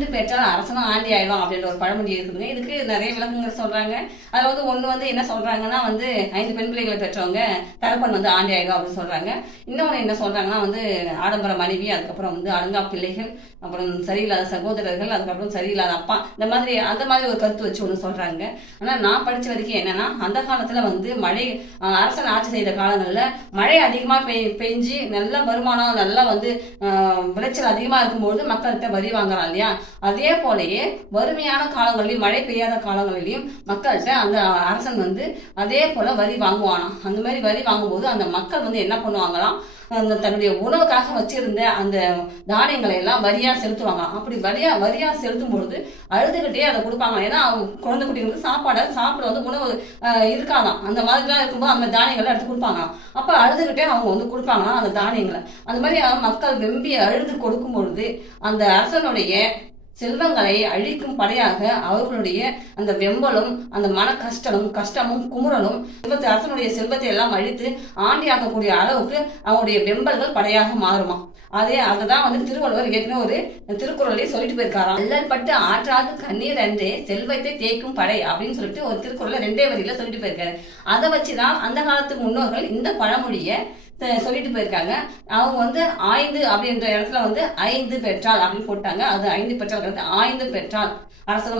5 பெற்றால் அரசனும் ஆண்டி ஆயிடும் அப்படின்ற ஒரு பழமொழி இருக்குதுங்க. இதுக்கு நிறைய விளக்கங்கள் சொல்றாங்க. அதுல வந்து ஒண்ணு வந்து என்ன சொல்றாங்கன்னா வந்து 5 பெண் பிள்ளைகளை பெற்றவங்க தகப்பன் வந்து ஆண்டி ஆயிடும் அப்படின்னு சொல்றாங்க. இன்னொன்னு என்ன சொல்றாங்கன்னா வந்து ஆடம்பர மனைவி, அதுக்கப்புறம் வந்து அடங்கா பிள்ளைகள், அப்புறம் சரியில்லாத சகோதரர்கள், அதுக்கப்புறம் சரியில்லாத அப்பா, அந்த மாதிரி ஒரு கருத்து வச்சு ஒன்று சொல்றாங்க. ஆனா நான் படிச்ச வரைக்கும் என்னன்னா, அந்த காலத்துல வந்து மழை அரசன் ஆட்சி செய்த காலங்கள்ல மழை அதிகமா பெஞ்சு நல்ல வருமானம், நல்லா வந்து விளைச்சல் அதிகமா இருக்கும்போது மக்கள்கிட்ட வரி வாங்குறான் இல்லையா, அதே போலயே வறுமையான காலங்களிலும் மழை பெய்யாத காலங்களிலையும் மக்கள்கிட்ட அந்த அரசன் வந்து அதே போல வரி வாங்குவானாம். அந்த மாதிரி வரி வாங்கும்போது அந்த மக்கள் வந்து என்ன பண்ணுவாங்களாம், அந்த தன்னுடைய உணவுக்காக வச்சிருந்த அந்த தானியங்களை எல்லாம் வரியா செலுத்துவாங்களாம். அப்படி வரியா செலுத்தும் பொழுது அழுதுகிட்டே அதை கொடுப்பாங்க. ஏன்னா அவங்க குழந்தை குட்டிகளுக்கு சாப்பிட வந்து உணவு இருக்காதான். அந்த மாதிரிலாம் இருக்கும்போது அந்த தானியங்களை எடுத்து கொடுப்பாங்க. அப்ப அழுதுகிட்டே அவங்க வந்து கொடுப்பாங்களாம் அந்த தானியங்களை. அந்த மாதிரி மக்கள் வெம்பி அழுது கொடுக்கும் பொழுது அந்த அரசனுடைய செல்வங்களை அழிக்கும் படையாக அவர்களுடைய அந்த வெம்பலும், அந்த மன கஷ்டமும் குமுறலும் அரசனுடைய செல்வத்தை எல்லாம் அழித்து ஆண்டியாக்கக்கூடிய அளவுக்கு அவங்களுடைய வெம்பல்கள் படையாக மாறுமா. அதுதான் வந்து திருவள்ளுவர் ஏற்கனவே ஒரு திருக்குறளை சொல்லிட்டு போயிருக்காராம். அல்லல் பட்டு ஆற்றாது கண்ணீர் அன்றே செல்வத்தை தேய்க்கும் படை அப்படின்னு சொல்லிட்டு ஒரு திருக்குறளை 2 வரியில சொல்லிட்டு போயிருக்காரு. அதை வச்சுதான் அந்த காலத்து முன்னோர்கள் இந்த பழமொழியை சொல்லிட்டு போயிருக்காங்க. அவங்க வந்து 5 அப்படின்ற இடத்துல வந்து 5 பெற்றால் அப்படின்னு போட்டாங்க. அது 5 பெற்றால் 5 பெற்றால் அரசனும்